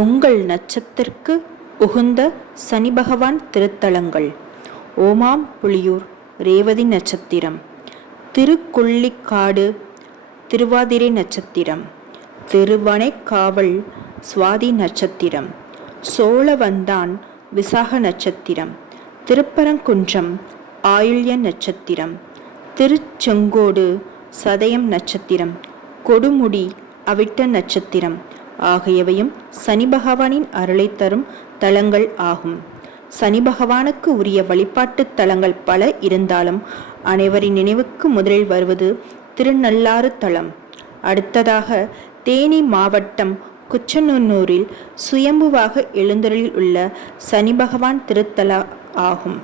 உங்கள் நட்சத்திற்கு உகுந்த சனி பகவான் திருத்தலங்கள். ஓமாம் புலியூர் ரேவதி நட்சத்திரம், திருக்குள்ளிக்காடு திருவாதிரை நட்சத்திரம், திருவனைக்காவல் சுவாதி நட்சத்திரம், சோழவந்தான் விசாக நட்சத்திரம், திருப்பரங்குன்றம் ஆயுள்ய நட்சத்திரம், திருச்செங்கோடு சதயம் நட்சத்திரம், கொடுமுடி அவிட்ட நட்சத்திரம் ஆகியவையும் சனி பகவானின் அருளை தரும் தலங்கள் ஆகும். சனி பகவானுக்கு உரிய வழிபாட்டு தலங்கள் பல இருந்தாலும் அனைவரின் நினைவுக்கு முதலில் வருவது திருநள்ளாறு தலம். அடுத்ததாக தேனி மாவட்டம் குச்சனூரில் சுயம்புவாக எழுந்தருளில் உள்ள சனி பகவான் திருத்தல ஆகும்.